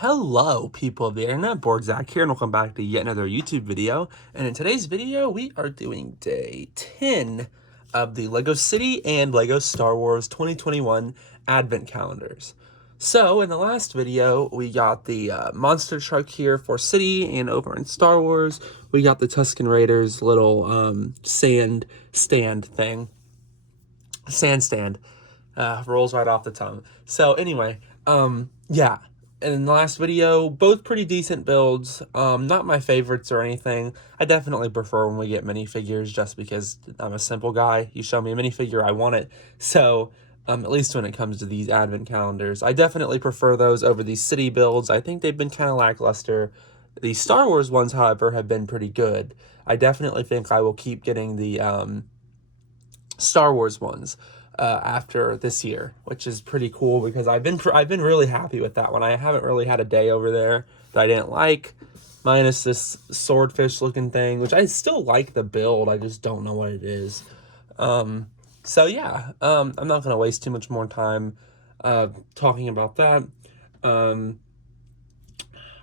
Hello, people of the internet, Board Zach here, and welcome back to yet another YouTube video. And in today's video, we are doing day 10 of the LEGO City and LEGO Star Wars 2021 Advent Calendars. So, in the last video, we got the monster truck here for City, and over in Star Wars, we got the Tusken Raiders little sand stand. Rolls right off the tongue. So, anyway, yeah. In the last video, both pretty decent builds. Not my favorites or anything. I definitely prefer when we get minifigures just because I'm a simple guy. You show me a minifigure, I want it. So, at least when it comes to these advent calendars, I definitely prefer those over these city builds. I think they've been kind of lackluster. The Star Wars ones, however, have been pretty good. I definitely think I will keep getting the Star Wars ones after this year, which is pretty cool because I've been really happy with that one. I haven't really had a day over there that I didn't like, minus this swordfish looking thing, which I still like the build. I just don't know what it is. So yeah, I'm not gonna waste too much more time talking about that.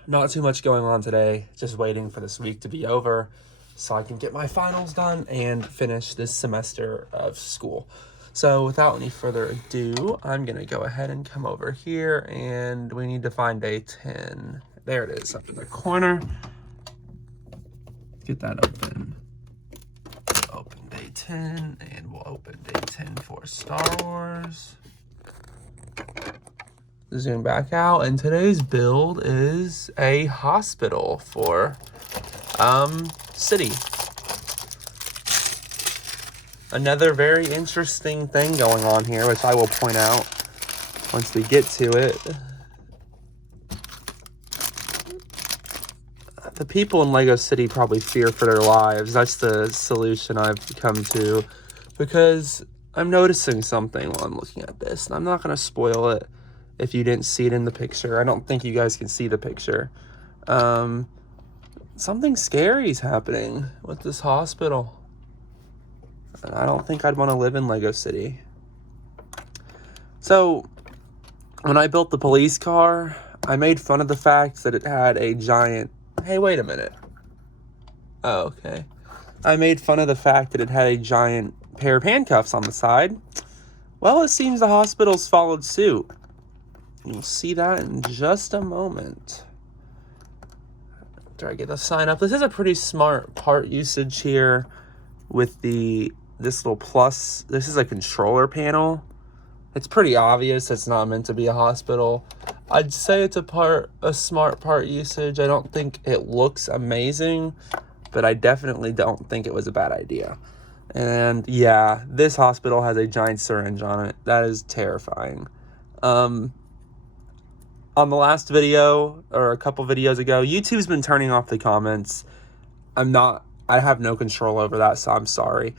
Not too much going on today, just waiting for this week to be over so I can get my finals done and finish this semester of school. So without any further ado, I'm going to go ahead and come over here, and we need to find day 10. There it is, up in the corner. Get that open. Open day 10, and we'll open day 10 for Star Wars. Zoom back out, and today's build is a hospital for City. Another very interesting thing going on here, which I will point out once we get to it. The people in LEGO City probably fear for their lives. That's the solution I've come to, because I'm noticing something while I'm looking at this, and I'm not going to spoil it if you didn't see it in the picture. I don't think you guys can see the picture. Something scary is happening with this hospital. I don't think I'd want to live in LEGO City. So, when I built the police car, I made fun of the fact that it had a giant... Hey, wait a minute. Oh, okay. I made fun of the fact that it had a giant pair of handcuffs on the side. Well, it seems the hospitals followed suit. You'll see that in just a moment. After I get the sign up. This is a pretty smart part usage here with this little plus. This is a controller panel. It's pretty obvious it's not meant to be a hospital. I'd say it's a smart part usage. I don't think it looks amazing, but I definitely don't think it was a bad idea. And yeah, this hospital has a giant syringe on it. That is terrifying. On the last video, or a couple videos ago, YouTube's been turning off the comments. I have no control over that, so I'm sorry.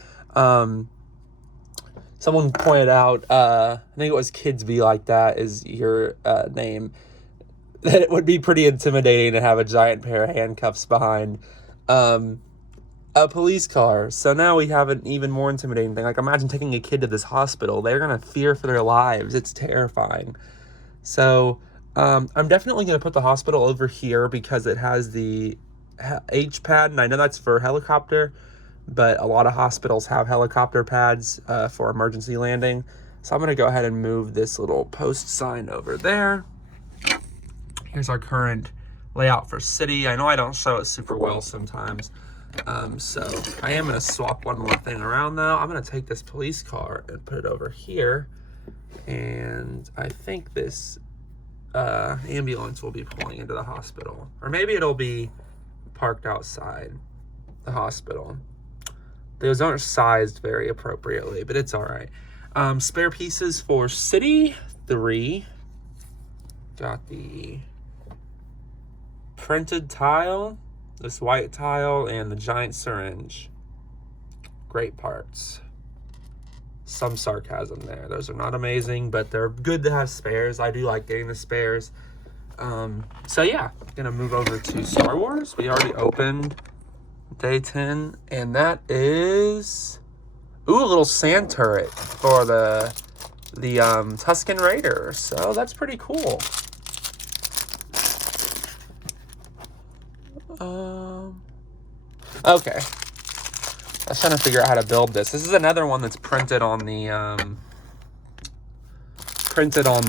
Someone pointed out, I think it was Kids Be Like That is your name, that it would be pretty intimidating to have a giant pair of handcuffs behind a police car. So now we have an even more intimidating thing. Like, imagine taking a kid to this hospital. They're going to fear for their lives. It's terrifying. So I'm definitely going to put the hospital over here because it has the H-pad, and I know that's for helicopter, but a lot of hospitals have helicopter pads for emergency landing. So I'm going to go ahead and move this little post sign over there. Here's our current layout for City. I know I don't show it super well sometimes. So I am going to swap one more thing around though. I'm going to take this police car and put it over here. And I think this ambulance will be pulling into the hospital. Or maybe it'll be parked outside the hospital. Those aren't sized very appropriately, but it's all right. Spare pieces for City 3. Got the printed tile, this white tile, and the giant syringe. Great parts. Some sarcasm there. Those are not amazing, but they're good to have spares. I do like getting the spares. So yeah, gonna move over to Star Wars. We already opened day 10, and that is a little sand turret for the Tusken Raiders. So that's pretty cool. Okay. I was trying to figure out how to build this. This is another one that's printed on the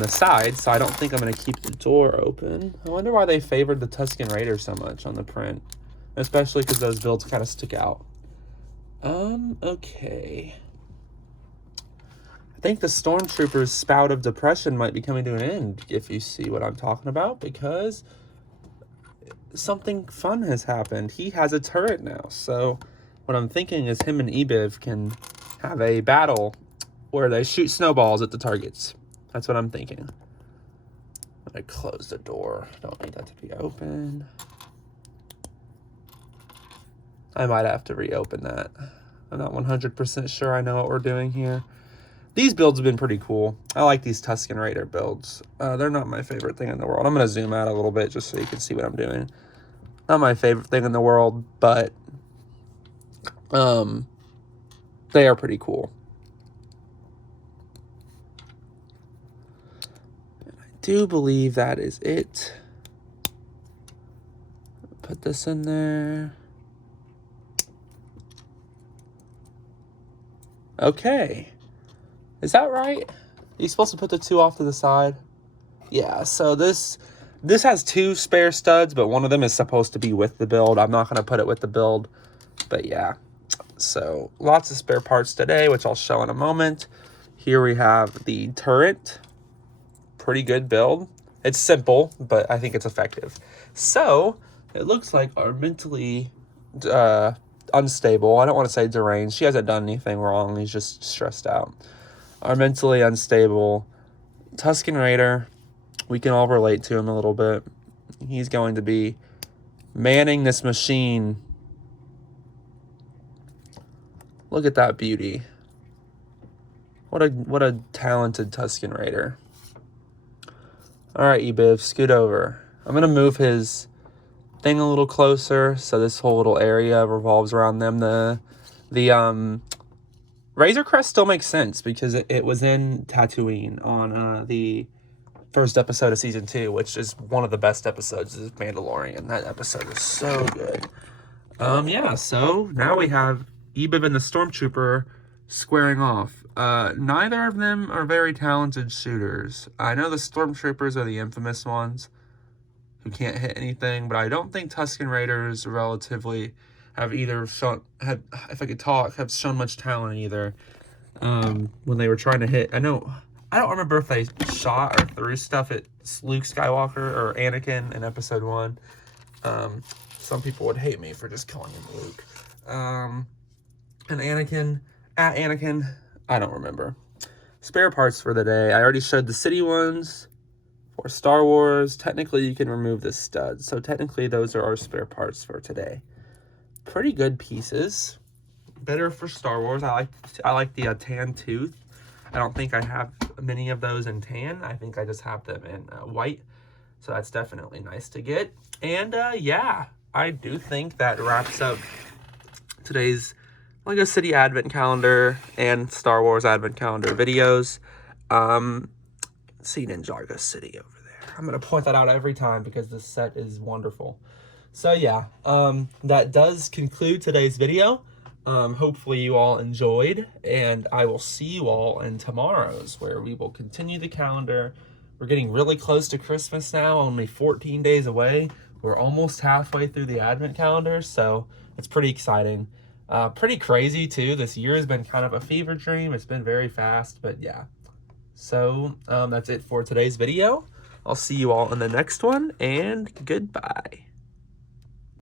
side, so I don't think I'm going to keep the door open. I wonder why they favored the Tusken Raider so much on the print, especially because those builds kind of stick out. Okay. I think the Stormtrooper's spout of depression might be coming to an end, if you see what I'm talking about, because something fun has happened. He has a turret now, so what I'm thinking is him and Ebiv can have a battle where they shoot snowballs at the targets. That's what I'm thinking. I'm gonna close the door. Don't need that to be open. I might have to reopen that. I'm not 100% sure I know what we're doing here. These builds have been pretty cool. I like these Tusken Raider builds. They're not my favorite thing in the world. I'm going to zoom out a little bit just so you can see what I'm doing. Not my favorite thing in the world, but they are pretty cool. And I do believe that is it. Put this in there. Okay. Is that right? Are you supposed to put the two off to the side? Yeah, so this has two spare studs, but one of them is supposed to be with the build. I'm not going to put it with the build, but yeah. So lots of spare parts today, which I'll show in a moment. Here we have the turret. Pretty good build. It's simple, but I think it's effective. So it looks like our mentally unstable, I don't want to say deranged. She hasn't done anything wrong. He's just stressed out. Our mentally unstable Tusken Raider, we can all relate to him a little bit. He's going to be manning this machine. Look at that beauty. What a talented Tusken Raider. All right, Ebiv, scoot over. I'm going to move his thing a little closer so this whole little area revolves around them. The Razor Crest still makes sense because it was in Tatooine on the first episode of season 2, which is one of the best episodes of Mandalorian. That episode is so good. Yeah, so now we have Ebiv and the Stormtrooper squaring off. Neither of them are very talented shooters. I know the Stormtroopers are the infamous ones who can't hit anything, but I don't think Tusken Raiders relatively have either shown, have shown much talent either. When they were trying to hit, I don't remember if they shot or threw stuff at Luke Skywalker or Anakin in episode 1. Some people would hate me for just calling him Luke. And Anakin, I don't remember. Spare parts for the day. I already showed the city ones for Star Wars. Technically, you can remove the studs. So technically, those are our spare parts for today. Pretty good pieces. Better for Star Wars. I like the tan tooth. I don't think I have many of those in tan. I think I just have them in white. So that's definitely nice to get. And yeah, I do think that wraps up today's LEGO City Advent Calendar and Star Wars Advent Calendar videos. See Ninjago City over there. I'm going to point that out every time because this set is wonderful. So yeah, that does conclude today's video. Hopefully you all enjoyed, and I will see you all in tomorrow's, where we will continue the calendar. We're getting really close to Christmas now, only 14 days away. We're almost halfway through the Advent calendar, so it's pretty exciting. Pretty crazy too. This year has been kind of a fever dream. It's been very fast, but yeah. So that's it for today's video. I'll see you all in the next one, and goodbye.